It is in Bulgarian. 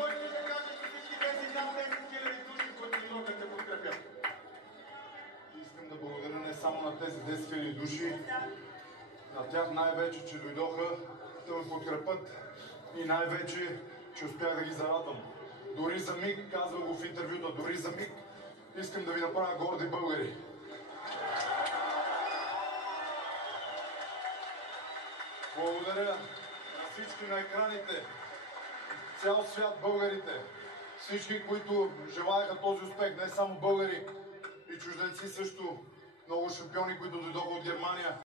кой ще да каже за всички тези над 10 хиляди души, които ни могат да подкрепят? Искам да благодаря не само на тези 10 000 души, на тях най-вече, че дойдоха да ме подкрепят и най-вече, че успях да ги зарадвам. Дори за миг, казвам го в интервюта, дори за миг искам да ви направя горди българи. Благодаря на всички на екраните, цял свят българите, всички, които желаяха този успех, не само българи и чужденци също, много шампиони, които дойдоха от Германия.